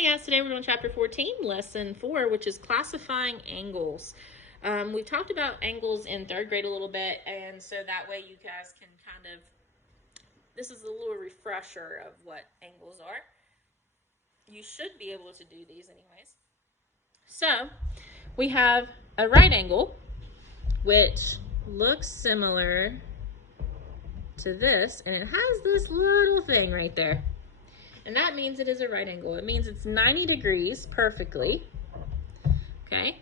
Hey guys, today we're doing chapter 14, lesson 4, which is classifying angles. We've talked about angles in 3rd grade a little bit, and so that way you guys can this is a little refresher of what angles are. You should be able to do these anyways. So, we have a right angle, which looks similar to this, and it has this little thing right there. And that means it is a right angle. It means it's 90 degrees perfectly. Okay?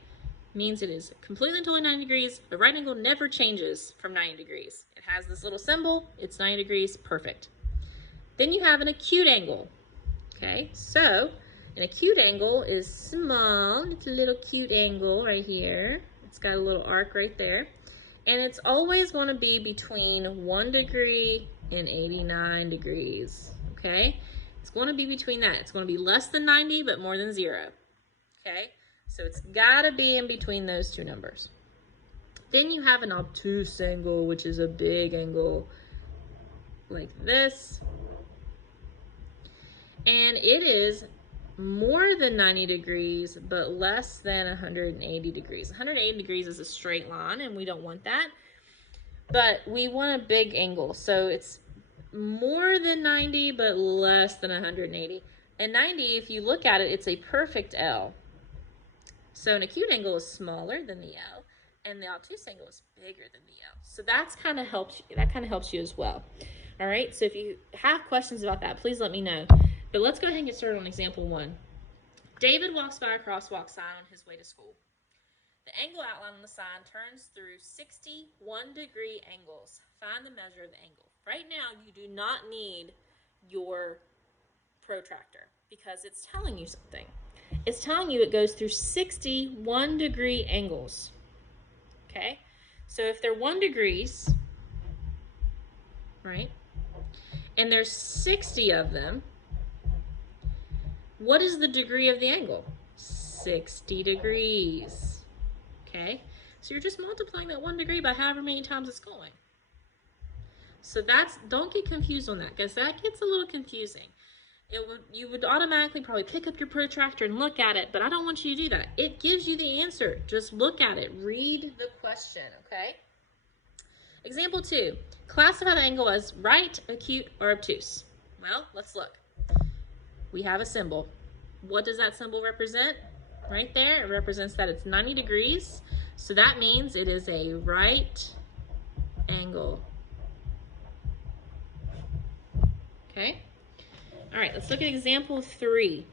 Means it is completely and totally 90 degrees. A right angle never changes from 90 degrees. It has this little symbol. It's 90 degrees, perfect. Then you have an acute angle. Okay? So, an acute angle is small. It's a little acute angle right here. It's got a little arc right there. And it's always going to be between 1 degree and 89 degrees. Okay? It's going to be between that. It's going to be less than 90, but more than 0. Okay? So it's got to be in between those two numbers. Then you have an obtuse angle, which is a big angle like this. And it is more than 90 degrees, but less than 180 degrees. 180 degrees is a straight line, and we don't want that. But we want a big angle. So it's more than 90, but less than 180. And 90, if you look at it, it's a perfect L. So an acute angle is smaller than the L, and the obtuse angle is bigger than the L. So that kind of helps you as well. All right, so if you have questions about that, please let me know. But let's go ahead and get started on example 1. David walks by a crosswalk sign on his way to school. The angle outlined on the sign turns through 61-degree angles. Find the measure of the angle. Right now, you do not need your protractor because it's telling you something. It's telling you it goes through 61-degree angles. Okay? So if they're 1 degrees, right, and there's 60 of them, what is the degree of the angle? 60 degrees. Okay? So you're just multiplying that 1 degree by however many times it's going. So don't get confused on that, because that gets a little confusing. You would automatically probably pick up your protractor and look at it, but I don't want you to do that. It gives you the answer. Just look at it. Read the question, okay? Example 2. Classify the angle as right, acute, or obtuse. Well, let's look. We have a symbol. What does that symbol represent? Right there, it represents that it's 90 degrees. So that means it is a right angle. Okay? All right, let's look at example 3.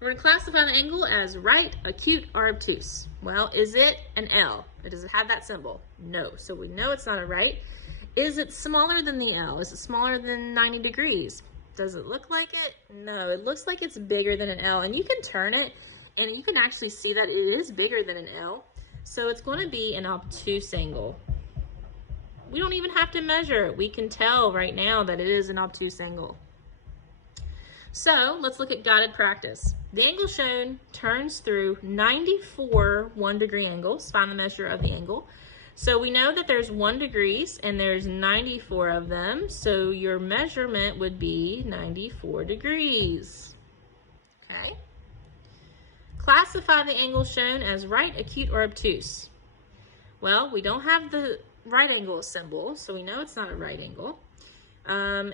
We're going to classify the angle as right, acute, or obtuse. Well, is it an L? Or does it have that symbol? No. So we know it's not a right. Is it smaller than the L? Is it smaller than 90 degrees? Does it look like it? No, it looks like it's bigger than an L. And you can turn it, and you can actually see that it is bigger than an L. So it's going to be an obtuse angle. We don't even have to measure it. We can tell right now that it is an obtuse angle. So let's look at guided practice. The angle shown turns through 94 1-degree angles. Find the measure of the angle. So we know that there's 1 degrees and there's 94 of them. So your measurement would be 94 degrees. Okay. Classify the angle shown as right, acute, or obtuse. Well, we don't have the right angle symbol, so we know it's not a right angle.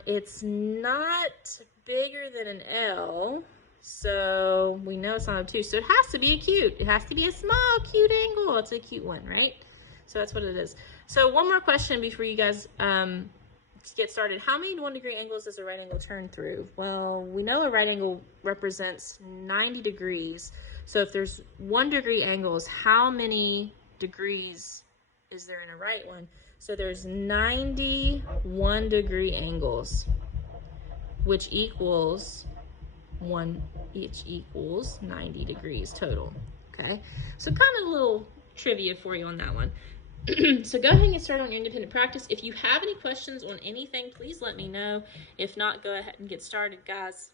It's not bigger than an L, so we know it's not obtuse. So it has to be acute. It has to be a small acute angle. It's a acute one, right? So that's what it is. So one more question before you guys get started. How many 1-degree angles does a right angle turn through? Well, we know a right angle represents 90 degrees. So if there's 1-degree angles, how many degrees is there in a right one? So there's 90 1-degree angles, which equals each equals 90 degrees total. Okay, so kind of a little trivia for you on that one. So go ahead and get started on your independent practice. If you have any questions on anything, please let me know. If not, go ahead and get started, guys.